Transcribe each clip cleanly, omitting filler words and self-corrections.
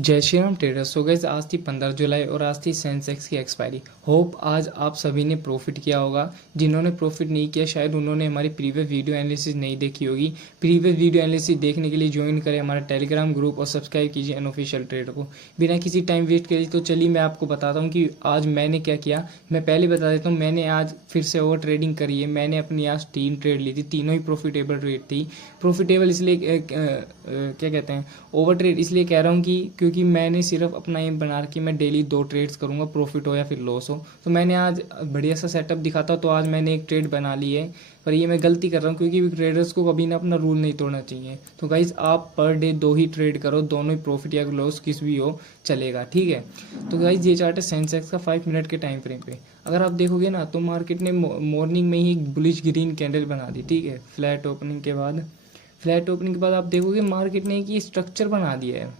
जय Shri Ram traders. So guys, आज थी 15 जुलाई और आज थी सेंसेक्स की एक्सपायरी। होप आज आप सभी ने प्रॉफिट किया होगा। जिन्होंने प्रॉफिट नहीं किया शायद उन्होंने हमारी प्रीवियस वीडियो एनालिसिस नहीं देखी होगी। प्रीवियस वीडियो एनालिसिस देखने के लिए ज्वाइन करें हमारा टेलीग्राम ग्रुप और सब्सक्राइब कीजिए अनऑफिशियल ट्रेडर को। बिना किसी टाइम वेस्ट करे तो चलिए मैं आपको बताता हूँ कि आज मैंने क्या किया। मैं पहले बता देता हूँ, मैंने आज फिर से ओवर ट्रेडिंग करी है। मैंने अपनी आज 3 ट्रेड ली थी, तीनों ही प्रॉफिटेबल ट्रेड थी। प्रॉफिटेबल इसलिए क्या कहते हैं, ओवर ट्रेड इसलिए कह रहा हूँ कि क्योंकि मैंने सिर्फ अपना एम बना रखी, मैं डेली 2 ट्रेड्स करूँगा, प्रॉफिट हो या फिर लॉस हो। तो मैंने आज बढ़िया सा सेटअप दिखाता, तो आज मैंने एक ट्रेड बना ली है। पर ये मैं गलती कर रहा हूँ क्योंकि ट्रेडर्स को कभी ना अपना रूल नहीं तोड़ना चाहिए। तो गाइज आप पर डे 2 ही ट्रेड करो, दोनों ही प्रॉफिट या लॉस किस भी हो चलेगा, ठीक है। तो गाइज ये चार्ट है सेंसेक्स का 5 मिनट के टाइम फ्रेम पे। अगर आप देखोगे ना तो मार्केट ने मॉर्निंग में ही बुलिश ग्रीन कैंडल बना दी, ठीक है। फ्लैट ओपनिंग के बाद आप देखोगे मार्केट ने एक ये स्ट्रक्चर बना दिया है,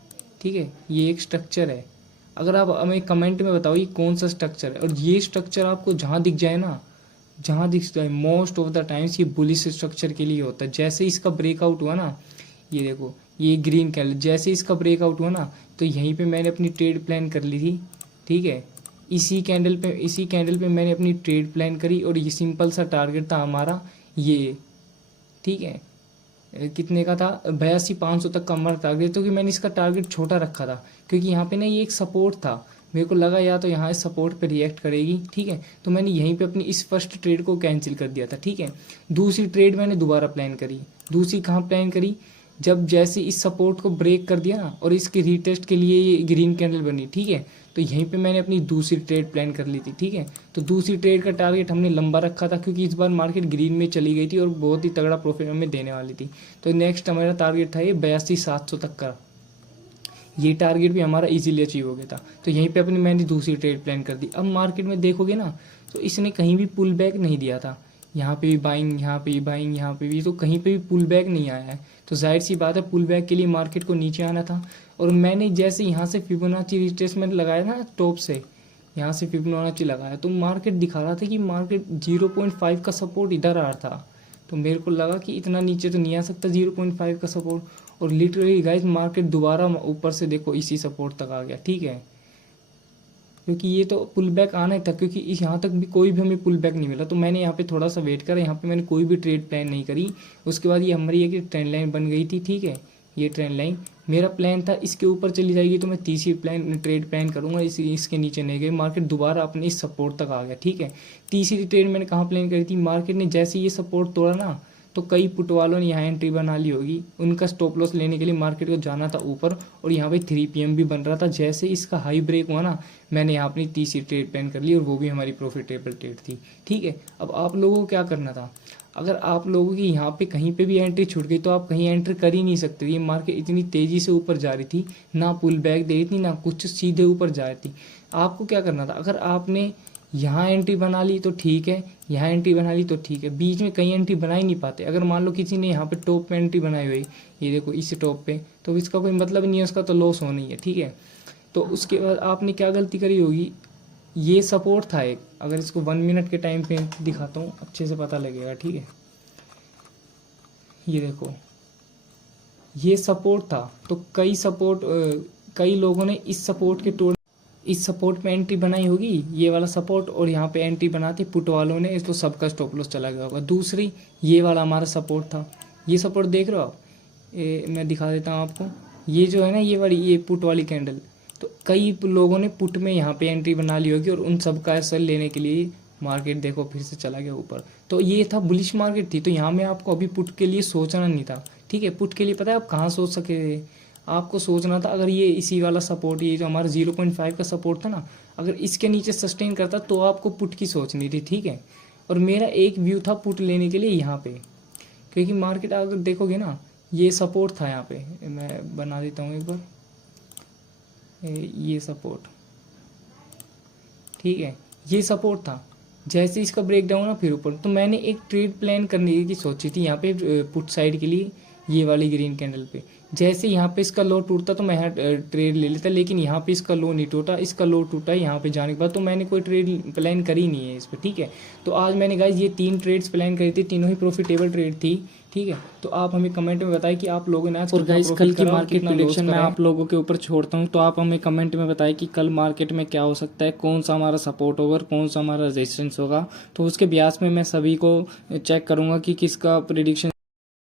ठीक है। ये एक स्ट्रक्चर है। अगर आप हमें कमेंट में बताओ ये कौन सा स्ट्रक्चर है, और ये स्ट्रक्चर आपको जहाँ दिख जाए ना, जहाँ दिख जाए, मोस्ट ऑफ द टाइम्स ये बुलिश स्ट्रक्चर के लिए होता है। जैसे इसका ब्रेकआउट हुआ ना, ये देखो ये ग्रीन कैंडल, जैसे इसका ब्रेकआउट हुआ ना तो यहीं पे मैंने अपनी ट्रेड प्लान कर ली थी, ठीक है। इसी कैंडल पे मैंने अपनी ट्रेड प्लान करी और ये सिंपल सा टारगेट था हमारा ये, ठीक है। कितने का था, 82,500 तक का हमारा टारगेट। तो कि मैंने इसका टारगेट छोटा रखा था क्योंकि यहाँ पे ना ये एक सपोर्ट था। मेरे को लगा या तो यहाँ इस सपोर्ट पे रिएक्ट करेगी, ठीक है। तो मैंने यहीं पे अपनी इस फर्स्ट ट्रेड को कैंसिल कर दिया था, ठीक है। दूसरी ट्रेड मैंने दोबारा प्लान करी। दूसरी कहाँ प्लान करी, जब जैसे इस सपोर्ट को ब्रेक कर दिया ना और इसके रीटेस्ट के लिए ये ग्रीन कैंडल बनी, ठीक है। तो यहीं पे मैंने अपनी दूसरी ट्रेड प्लान कर ली थी, ठीक है। तो दूसरी ट्रेड का टारगेट हमने लंबा रखा था क्योंकि इस बार मार्केट ग्रीन में चली गई थी और बहुत ही तगड़ा प्रॉफिट हमें देने वाली थी। तो नेक्स्ट हमारा टारगेट था ये 82,700 तक का। ये टारगेट भी हमारा इजीली अचीव हो गया था। तो यहीं पे अपनी मैंने दूसरी ट्रेड प्लान कर दी। अब मार्केट में देखोगे ना तो इसने कहीं भी पुल बैक नहीं दिया था। यहाँ पे भी बाइंग, यहाँ पे भी बाइंग, यहाँ पे भी, तो कहीं पे भी पुल बैक नहीं आया है। तो जाहिर सी बात है पुल बैक के लिए मार्केट को नीचे आना था। और मैंने जैसे यहाँ से फिबोनाची रिट्रेसमेंट लगाया ना टॉप से, यहाँ से फिबोनाची लगाया तो मार्केट दिखा रहा था कि मार्केट 0.5 का सपोर्ट इधर आ रहा था। तो मेरे को लगा कि इतना नीचे तो नहीं आ सकता 0.5 का सपोर्ट। और लिटरली गाइस मार्केट दोबारा ऊपर से देखो इसी सपोर्ट तक आ गया, ठीक है। क्योंकि ये तो पुल बैक आना ही था क्योंकि इस यहाँ तक भी कोई भी हमें पुल बैक नहीं मिला। तो मैंने यहाँ पे थोड़ा सा वेट करा, यहाँ पे मैंने कोई भी ट्रेड प्लान नहीं करी। उसके बाद ये हमारी एक ट्रेंड लाइन बन गई थी, ठीक है। ये ट्रेंड लाइन मेरा प्लान था, इसके ऊपर चली जाएगी तो मैं तीसरी ट्रेड प्लान करूंगा, इसके नीचे नहीं गई। मार्केट दोबारा अपने इस सपोर्ट तक आ गया, ठीक है। तीसरी ट्रेड मैंने कहाँ प्लान करी थी, मार्केट ने जैसे ये सपोर्ट तोड़ा ना तो कई पुट वालों ने यहाँ एंट्री बना ली होगी। उनका स्टॉप लॉस लेने के लिए मार्केट को जाना था ऊपर और यहाँ पे 3 PM भी बन रहा था। जैसे इसका हाई ब्रेक हुआ ना मैंने यहाँ अपनी तीसरी ट्रेड प्लान कर ली और वो भी हमारी प्रॉफिटेबल ट्रेड थी, ठीक है। अब आप लोगों को क्या करना था, अगर आप लोगों की यहाँ पे कहीं पे भी एंट्री छूट गई तो आप कहीं एंटर कर ही नहीं सकते। ये मार्केट इतनी तेज़ी से ऊपर जा रही थी, ना पुल बैक दे रही थी ना कुछ, सीधे ऊपर जा रही थी। आपको क्या करना था, अगर आपने यहाँ एंट्री बना ली तो ठीक है, यहाँ एंट्री बना ली तो ठीक है, बीच में कहीं एंट्री बना ही नहीं पाते। अगर मान लो किसी ने यहाँ पे टॉप पे एंट्री बनाई हुई, ये देखो इस टॉप पे, तो इसका कोई मतलब नहीं है, उसका तो लॉस होना ही है, ठीक है। तो उसके बाद आपने क्या गलती करी होगी, ये सपोर्ट था एक, अगर इसको 1 मिनट के टाइम पे दिखाता हूँ अच्छे से पता लगेगा, ठीक है। ये देखो ये सपोर्ट था, तो कई लोगों ने इस सपोर्ट पे एंट्री बनाई होगी, ये वाला सपोर्ट, और यहाँ पे एंट्री बनाती पुट वालों ने, इसको सबका स्टॉप लॉस चला गया होगा। दूसरी ये वाला हमारा सपोर्ट था, ये सपोर्ट देख रहे हो आप, मैं दिखा देता हूँ आपको। ये जो है ना ये पुट वाली कैंडल, तो कई लोगों ने पुट में यहाँ पे एंट्री बना ली होगी और उन सब का एसएल लेने के लिए मार्केट देखो फिर से चला गया ऊपर। तो ये था बुलिश मार्केट थी। तो यहाँ में आपको अभी पुट के लिए सोचना नहीं था, ठीक है। पुट के लिए पता है आप कहाँ सोच सके थे, आपको सोचना था अगर ये इसी वाला सपोर्ट, ये जो हमारा 0.5 का सपोर्ट था ना, अगर इसके नीचे सस्टेन करता तो आपको पुट की सोचनी थी, ठीक है। और मेरा एक व्यू था पुट लेने के लिए यहाँ पे, क्योंकि मार्केट अगर देखोगे ना ये सपोर्ट था, यहाँ पे मैं बना देता हूँ एक बार, ये सपोर्ट, ठीक है, ये सपोर्ट था। जैसे इसका ब्रेक डाउन ना फिर ऊपर, तो मैंने एक ट्रेड प्लान करने की सोची थी यहाँ पे पुट साइड के लिए। ये वाली ग्रीन कैंडल पे। जैसे यहाँ पे इसका लो टूटता तो मैं यहाँ ट्रेड ले लेता, लेकिन यहाँ पे इसका लो नहीं टूटा, इसका लो टूटा यहाँ पे जाने के बाद, तो मैंने कोई ट्रेड प्लान करी नहीं है इस पर, ठीक है। तो आज मैंने गाइस ये 3 ट्रेड्स प्लान करी थी, तीनों ही प्रॉफिटेबल ट्रेड थी, ठीक है। तो आप हमें कमेंट में बताएं कि आप लोगों ने आज और कितना गाइस प्रॉफिट कल की करा और मार्केट कितना लॉस प्रेडिक्शन मैं करा है। आप लोगों के ऊपर छोड़ता हूं, तो आप हमें कमेंट में बताएं कि कल मार्केट में क्या हो सकता है, कौन सा हमारा सपोर्ट होगा और कौन सा हमारा रेजिस्टेंस होगा। तो उसके ब्यास में मैं सभी को चेक करूंगा कि किसका प्रेडिक्शन